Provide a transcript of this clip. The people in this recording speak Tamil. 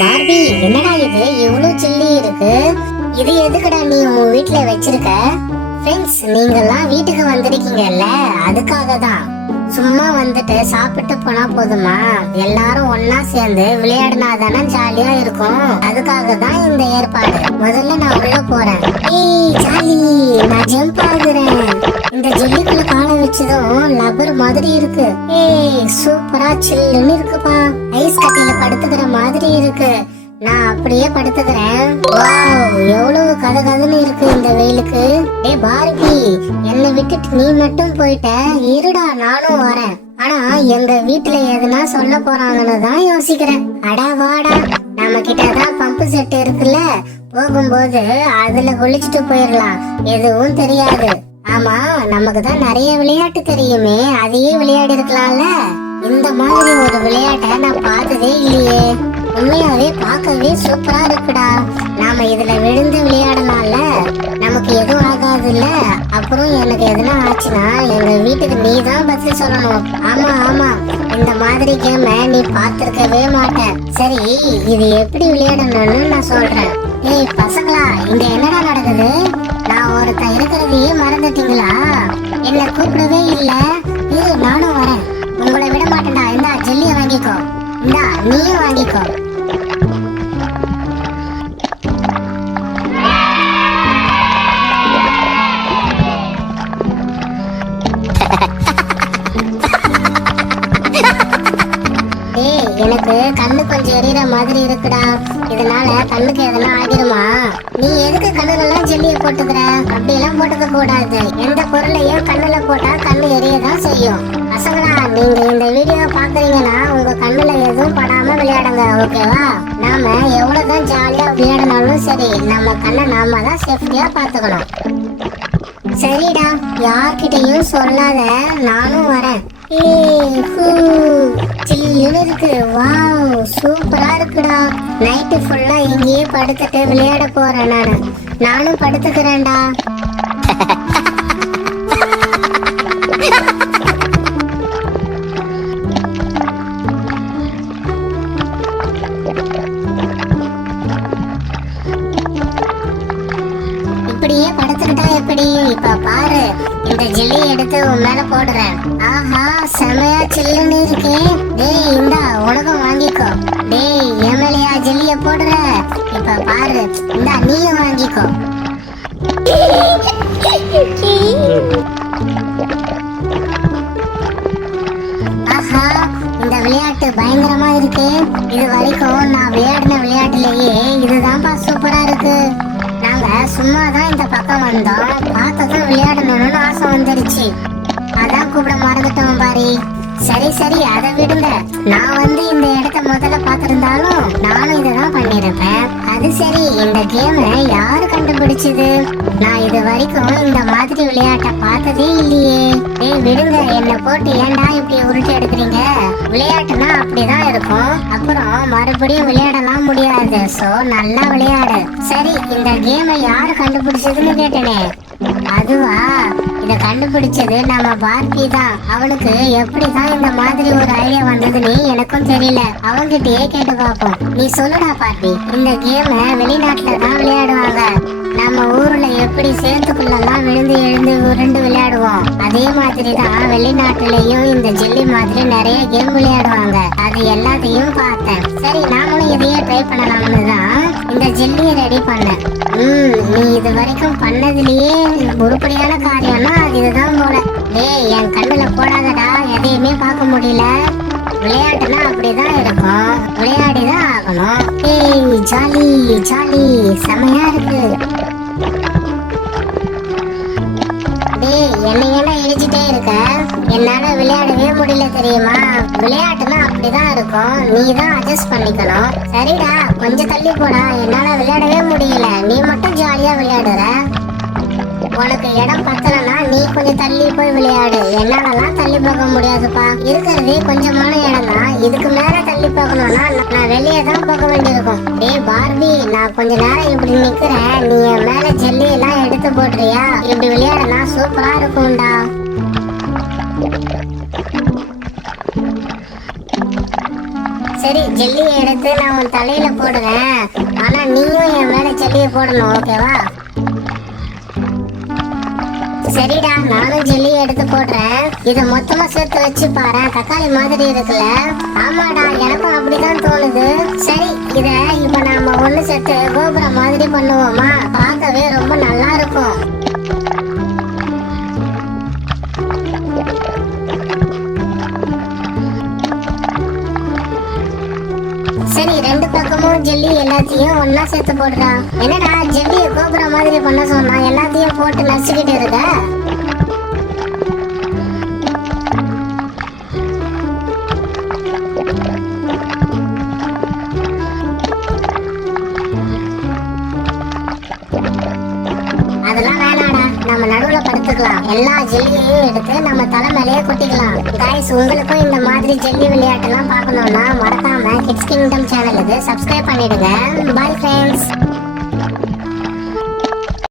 பார்பி, என்னடா இது இவ்வளவு சில்லி இருக்கு? இது எதுக்குடா நீ உன் வீட்டுல வச்சிருக்க? ஃப்ரெண்ட்ஸ், நீங்கெல்லாம் வீட்டுக்கு வந்திருக்கீங்கல்ல, அதுக்காக தான். சும்மா வந்துட்டு சாப்பிட்டு போனா போதுமா? எல்லாரும் ஒன்னா சேர்ந்து விளையாடினா தானே ஜாலியா இருக்கும். அதுக்காக தான் இந்த ஏற்பாடு. முதல்ல நான் உள்ள போறேன். ஏய் ஜாலி, நான் ஜம்ப் ஆகுறேன். இந்த ஜெல்லிக்குள்ள காலை வச்சதும் லப்பர் மாதிரி இருக்கு. ஏய் சூப்பரா சில்லுன்னு இருக்குப்பா. ஐஸ் கட்டியில படுத்துக்கிற மாதிரி இருக்கு. நான் அப்படியே படுத்துக்கிறேன். வாவ், எவ்வளவு கதகதன்னு இருக்கு இந்த வெயிலுக்கு. டேய் பார்பி, என்னை விட்டுட்டு நீ மட்டும் போயிட்ட. இருடா, நானும் வரேன். ஆனா எங்க வீட்டுல எதுனா சொல்ல போறாங்கன்னு தான் யோசிக்கிறேன். அடா வாடா, நம்ம கிட்டதான் பம்பு செட் இருக்குல்ல, போகும்போது அதுல குளிச்சுட்டு போயிடலாம். எதுவும் தெரியாது. ஆமா, நமக்கு தான் நிறைய விளையாட்டு தெரியுமே, அதையே விளையாடி இருக்கலாம்ல. இந்த மாதிரி ஒரு விளையாட்டை நான் பார்த்ததே இல்லையே. உண்மையாவே பார்க்கவே சூப்பரா இருக்குடா. நாம இதுல விழுந்து விளையாடலாம்ல, நமக்கு எதுவும் ஆகாதுல்ல. அப்புறம் எனக்கு எதுனா ஆச்சுன்னா எங்க வீட்டுக்கு நீ தான் பதில் சொல்லணும். ஆமா ஆமா, இந்த மாதிரி கேம நீ பார்த்திருக்கவே மாட்டேன். சரி, இது எப்படி விளையாடணும்னு நான் சொல்றேன். ஏய் பசங்களா, இங்க என்னடா நடக்குது? நான் ஒருத்தன் இருக்கிறதையே மறந்துட்டீங்களா? என்ன கூப்பிடவே இல்ல. நானும் வரேன், உங்களை விட மாட்டேன்டா. இந்தா ஜெல்லிய வாங்கிக்கோ. இந்தா நீயும் வாங்கிக்கோ. எனக்கு கண்ணு கொஞ்சம் எரியற மாதிரி இருக்குடா. இதனால கண்ணுக்கு எதனா ஆகிருமா? நீ எதுக்கு கண்ணுல ஜெல்லிய போட்டுக்கிற? அப்படி எல்லாம் போட்டுக்க கூடாது. எந்த பொருளையும் கண்ணுல போட்டா கண்ணு எரியதான் செய்யும். பசங்களா, நீங்க இந்த வீடியோ பாக்குறீங்கன்னா உங்க கண்ணுல எதுவும் படாம விளையாடுங்க, ஓகேவா? நாம எவ்வளவுதான் ஜாலியா விளையாடினாலும் சரி, நம்ம கண்ணை நாம தான் சேஃப்டியா பாத்துக்கணும். சரிடா, யார்கிட்டயும் சொல்லாத, நானும் வரேன். சில்லுன்னு இருக்கு. வாவ், சூப்பரா இருக்குடா. நைட்டு ஃபுல்லா இங்கேயே படுத்துட்டு விளையாட போறேன். நானும் படுத்துக்கிறேன்டா. இப்படியே படுத்துக்கிட்டா எப்படி? இப்ப பாரு, இந்த ஜெல்லி எடுத்து உன் மேல போடுறேன். ஆஹா, செமையா சில்லுன்னு இருக்கே. டேய் இந்தா, உனக்கும் வாங்கிக்கோ. டேய் என் மேலையா ஜெல்லிய போடுற? இப்ப பாரு, இந்தா நீயும் வாங்கிக்கோ. ஆஹா, இந்த விளையாட்டு பயங்கரமா இருக்கு. இது வரைக்கும் நான் விளையாடின விளையாட்டுலயே இதுதான்ப்பா சூப்பரா இருக்கு. நாங்க சும்மாதான் இந்த பக்கம் வந்தோம், பார்த்ததும் விளையாடணும்னு ஆசை வந்துருச்சு. அதான் கூப்பிட மறந்துட்டோம் பாரி. சரி சரி, அதை விடுங்க. நான் வந்து இந்த இடத்த முதல்ல பார்த்திருந்தாலும் நானும் இததான் பண்ணிருப்பேன். அது சரி, இந்த கேம யாரு கண்டுபிடிச்சது? நான் இது வரைக்கும் இந்த மாதிரி விளையாட்ட பார்த்ததே இல்லையே. ஏய் விடுங்க, என்ன போட்டு ஏன்டா இப்படி உருட்டி எடுக்கிறீங்க? விளையாட்டுனா அப்படிதான் இருக்கும், அப்புறம் மறுபடியும் விளையாடலாம் முடியாது. சோ நல்லா விளையாடு. சரி, இந்த கேமை யாரு கண்டுபிடிச்சதுன்னு கேட்டனே, அதுவா? இத கண்டுபிடிச்சது நம்ம பார்பி தான். அவனுக்கு எப்படிதான் இந்த மாதிரி ஒரு ஐடியா வந்ததுன்னு எனக்கும் தெரியல. அவங்கிட்டயே கேட்டு பார்ப்போம். நீ சொல்லுடா பார்பி, இந்த கேம வெளிநாட்டுல தான் விளையாடுவாங்க. நம்ம ஊர்ல எப்படி சேத்துக்குள்ளலாம் விழுந்து எழுந்து உருண்டு விளையாடுவோம், அதே மாதிரி தான் வெளிநாட்டுலயும் இந்த ஜெல்லி மாதிரி நிறைய கேம் விளையாடுவாங்க. அது எல்லாத்தையும் பார்த்தேன். சரி, நாமளும் இதையே ட்ரை பண்ணலாம்னு தான் இந்த ஜெல்லியை ரெடி பண்ணேன். நீ இது வரைக்கும் பண்ணதுலயே உருப்படியான காரியம்னா அது இதுதான் போல. டேய், என் கண்ணுல போடாதடா, எதையுமே பார்க்க முடியல. விளையாட்டுனா அப்படிதான் இருக்கும், விளையாடிதான் ஆகணும். ஏய் ஜாலி ஜாலி, செமையா இருக்கு. டேய், என்ன இடிச்சிட்டே இருக்க? என்னால விளையாடவே முடியல தெரியுமா? விளையாட்டுனா அப்படிதான் இருக்கும், நீ தான் அட்ஜஸ்ட் பண்ணிக்கணும். சரிடா, கொஞ்சம் தள்ளி போடா. என்னால விளையாடவே முடியல, நீ மட்டும் ஜாலியா விளையாடுற. உனக்கு இடம் பத்தலன்னா நீ கொஞ்சம் தள்ளி போய் விளையாடு. என்னாலலாம் தள்ளி போக முடியாதுப்பா. இருக்கிறதே கொஞ்சமான இடம் தான், இதுக்கு மேல தள்ளி போகணும்னா நான் வெளியே தான் போக வேண்டியிருக்கும். டேய் பார்பி, நான் கொஞ்ச நேரம் இப்படி நிக்கிறேன், நீ என் மேல ஜெல்லி எல்லாம் எடுத்து போடுறியா? இப்படி விளையாடனா சூப்பரா இருக்கும்டா. சரி ஜெல்லியை எடுத்து நான் உன் தலையில போடுறேன். ஆனா நீயும் என் மேல ஜெல்லியை போடணும், ஓகேவா? சரிடா, நானும் ஜெல்லியை எடுத்து போடுறேன். இத மொத்தமா சேர்த்து வச்சு பாரு, தக்காளி மாதிரி இருக்குல்ல? ஆமாடா, எனக்கும் அப்படிதான் தோணுது. சரி, இத இப்ப நாம ஒண்ணு சேர்த்து கோபுரம் மாதிரி பண்ணுவோமா? பார்க்கவே ரொம்ப நல்லா இருக்கும். சரி, ரெண்டு பக்கமும் ஜெல்லி எல்லாத்தையும் ஒன்னா சேர்த்து போடுறா. என்னடா ஜெல்லிய கோபுரம் மாதிரி பண்ண சொன்னா எல்லாத்தையும் போட்டு நசுக்கிட்டு இருக்க? அதெல்லாம் வேணாடா, நம்ம நடுவுல படுத்துக்கலாம். எல்லா ஜெல்லியையும் எடுத்து நம்ம தலை மேலேயே கொட்டிக்கலாம். गाइस, உங்களுக்கும் இந்த மாதிரி ஜெல்லி விளையாட்டு எல்லாம் பார்க்கணும்னா மறக்காம கிட்ஸ் கிங்டம் சேனலுக்கு சப்ஸ்கிரைப் பண்ணிடுங்க. Bye friends.